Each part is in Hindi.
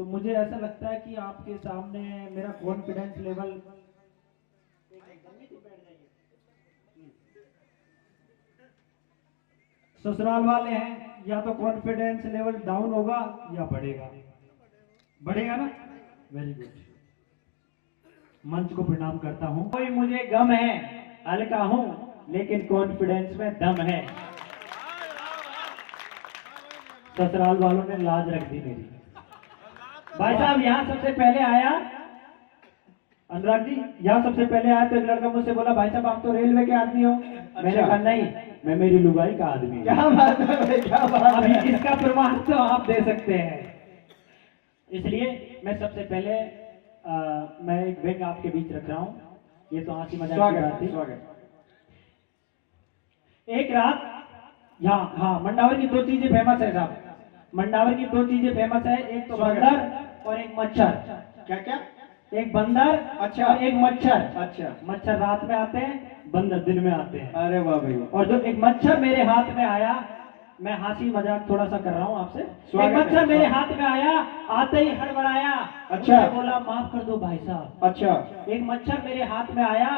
तो मुझे ऐसा लगता है कि आपके सामने मेरा कॉन्फिडेंस लेवल ससुराल वाले हैं, या तो कॉन्फिडेंस लेवल डाउन होगा या बढ़ेगा। बढ़ेगा ना? Very good. मंच को प्रणाम करता हूं। कोई मुझे गम है, हल्का हूं, लेकिन कॉन्फिडेंस में दम है। ससुराल वालों ने लाज रख दी मेरी। भाई साहब यहाँ सबसे पहले आया अनुराग जी, यहाँ सबसे पहले आया तो एक लड़का मुझसे बोला, भाई साहब आप तो रेलवे के आदमी हो। मैंने कहा नहीं, मैं मेरी लुगाई का आदमी हूँ। क्या बात है, क्या बात। अभी इसका प्रमाण तो आप दे सकते हैं। इसलिए मैं सबसे पहले मैं एक व्यंग आपके बीच रख रहा हूँ। ये तो हंसी मजाक की बात थी। स्वागत। एक रात यहाँ, हाँ, मंडावर की दो चीजें फेमस है साहब। मंडावर की दो चीजें फेमस है, एक तो बंदर और एक मच्छर। क्या क्या? एक बंदर, अच्छा, और एक मच्छर। अच्छा, मच्छर रात में आते हैं, बंदर दिन में आते हैं। अरे वाह भाई। और जो एक मच्छर मेरे हाथ में आया, मैं हंसी मजाक थोड़ा सा कर रहा हूँ आपसे। एक मच्छर मेरे हाथ में आया, आते ही हड़बड़ाया। अच्छा, बोला माफ कर दो भाई साहब। अच्छा, एक मच्छर मेरे हाथ में आया,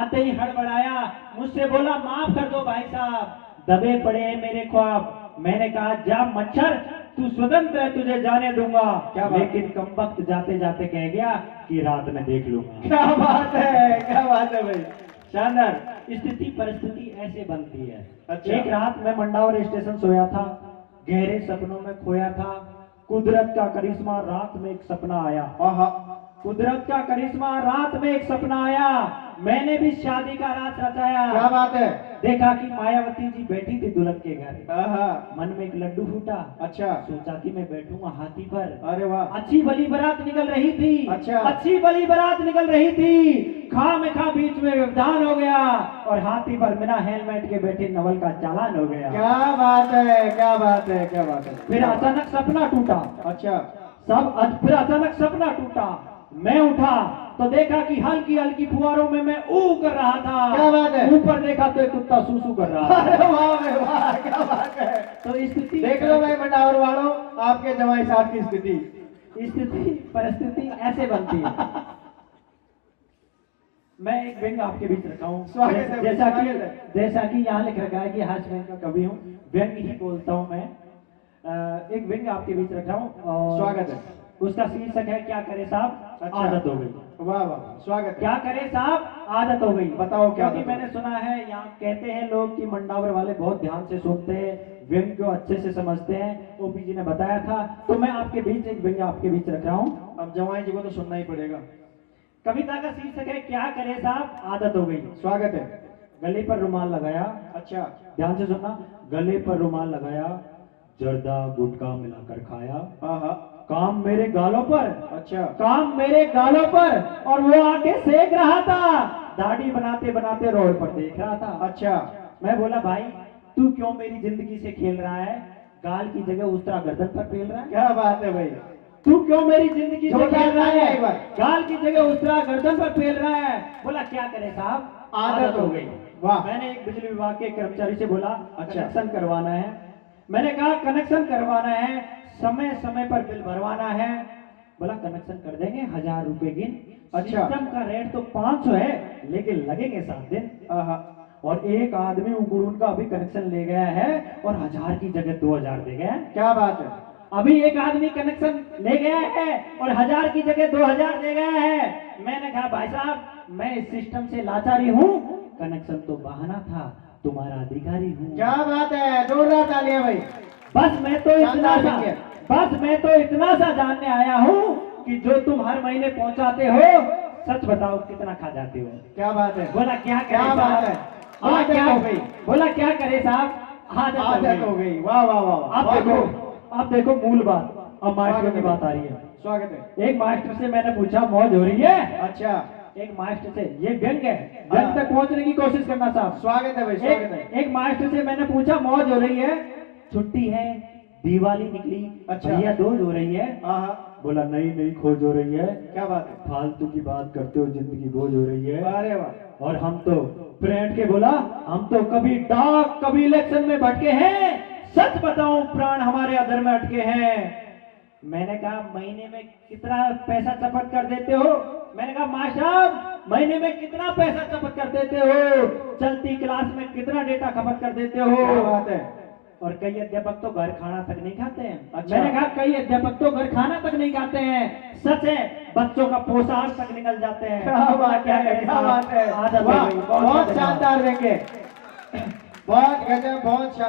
आते ही हड़बड़ाया, मुझसे बोला माफ कर दो भाई साहब, दबे पड़े हैं मेरे ख्वाब। मैंने कहा जा मच्छर, तू स्वतंत्र है, तुझे जाने दूंगा। क्या लेकिन कमबख्त जाते जाते कह गया कि रात में देख लूंगा। क्या बात है, क्या बात है भाई, शानदार। स्थिति परिस्थिति ऐसे बनती है। अच्छा। एक रात मैं मंडावर स्टेशन सोया था, गहरे सपनों में खोया था। कुदरत का करिश्मा, रात में एक सपना आया। कुदरत का करिश्मा, रात में एक सपना आया। मैंने भी शादी का रात रचाया। क्या बात है। देखा कि मायावती जी बैठी थी दुल्हन के घर। मन में एक लड्डू फूटा। अच्छा, सोचा कि मैं बैठूंगा हाथी पर। अरे वाह। अच्छी भली बारात निकल रही थी। अच्छा, अच्छी भली बारात निकल रही थी। खामखा बीच में व्यवधान हो गया और हाथी पर बिना हेलमेट के बैठे नवल का चालान हो गया। क्या बात है, क्या बात है, क्या बात है। फिर अचानक सपना टूटा। अच्छा, फिर अचानक सपना टूटा। मैं उठा तो देखा कि हल्की हल्की फुहारों में मैं ऊ कर रहा था। क्या बात है। ऊपर देखा तो एक कुत्ता सूसू कर रहा था। अरे वाह वाह, क्या बात है। तो स्थिति देख लो भाई मंडावर वालों, आपके जमाई साहब की स्थिति परिस्थिति ऐसे बनती है। मैं एक व्यंग आपके बीच रखा हूँ। जैसा कि यहाँ लिख रखा है कि हास्य व्यंग का कवि हूँ, व्यंग ही बोलता हूँ मैं। एक व्यंग आपके बीच रख रहा हूँ। स्वागत है। उसका शीर्षक है क्या करे साहब। अच्छा। आदत हो गई। वाह वाह, स्वागत। क्या करे साहब, आदत हो गई। बताओ क्या। क्योंकि मैंने सुना है, यहाँ कहते हैं लोग कि मंडावर वाले बहुत ध्यान से सुनते हैं, व्यंग को अच्छे से समझते हैं। ओपी जी ने बताया था, तो मैं आपके बीच एक व्यंग आपके बीच रख रहा हूँ। अब जवाई जी को तो सुनना ही पड़ेगा। कविता का शीर्षक है क्या करे साहब, आदत हो गई। स्वागत है। गले पर रुमाल लगाया। अच्छा, ध्यान से सुनना। गले पर रुमाल लगाया, जर्दा गुटखा मिलाकर खाया। काम मेरे गालों पर। अच्छा, काम मेरे गालों पर, और वो आके सेक रहा था। दाढ़ी बनाते बनाते रोड पर देख रहा था। अच्छा, मैं बोला भाई तू क्यों मेरी जिंदगी से खेल रहा है, गाल की जगह उस तरह गर्दन पर फेल रहा है। क्या बात है भाई, तू क्यों मेरी जिंदगी से खेल रहा है, गाल की जगह उस तरह गर्दन पर फेल रहा है। बोला क्या करे साहब, आदत हो गई। वाह। मैंने एक बिजली विभाग के कर्मचारी से बोला कनेक्शन करवाना है। मैंने कहा कनेक्शन करवाना है, समय समय पर बिल भरवाना है। बोला कनेक्शन कर देंगे, 1000 रुपए गिन। अच्छा, सिस्टम का रेट तो 500 है, लेकिन लगेंगे 7 दिन। और एक आदमी उगड़ून का अभी कनेक्शन ले गया है और 1000 की जगह 2000 दे गया। क्या बात है। अभी एक आदमी कनेक्शन ले गया है और 1000 की जगह 2000 दे गया है। मैंने कहा भाई साहब मैं इस सिस्टम से लाचारी हूँ, कनेक्शन तो बहाना था, तुम्हारा अधिकारी हूँ। क्या बात है, जोरदार तालियां भाई। बस मैं तो इतना सा जानने आया हूँ कि जो तुम हर महीने पहुंचाते हो, सच बताओ कितना खा जाते हो। क्या बात है। बोला क्या करे, क्या बात है। बोला क्या करे साहब, आदत हो गई। वाह वाह वाह। अब देखो मूल बात, अब मास्टर की बात आ रही है। स्वागत है। एक मास्टर से मैंने पूछा मौज हो रही है। अच्छा, एक मास्टर से, ये व्यंग है, व्यंग तक पहुंचने की कोशिश करना साहब। स्वागत है भाई, स्वागत है। एक मास्टर से मैंने पूछा मौज हो रही है, छुट्टी है, दिवाली निकली, अच्छा भैया दोज हो रही है। बोला नहीं नहीं खोज हो रही है। क्या बात है, फालतू की बात करते हो, जिंदगी बोझ हो रही है। अरे वाह। और हम तो फ्रेंड के बोला हम तो कभी डाक कभी इलेक्शन में भटके हैं, सच बताऊं प्राण हमारे अधर में अटके हैं। मैंने कहा महीने में कितना पैसा चपत कर देते हो? मैंने कहा मास्टर साहब महीने में कितना पैसा चपत कर देते हो? चलती क्लास में कितना डेटा खपत कर देते हो? क्या बात है। और कई अध्यापक तो घर खाना तक नहीं खाते हैं। अच्छा। मैंने कहा कई अध्यापक तो घर खाना तक नहीं खाते हैं। सच है, बच्चों का पोशाक तक निकल जाते हैं। क्या बात है, क्या बात है। आदत हो वाह, गई, बहुत धन्यवाद। शानदार व्यंग्य, बहुत गजब, बहुत शानदार।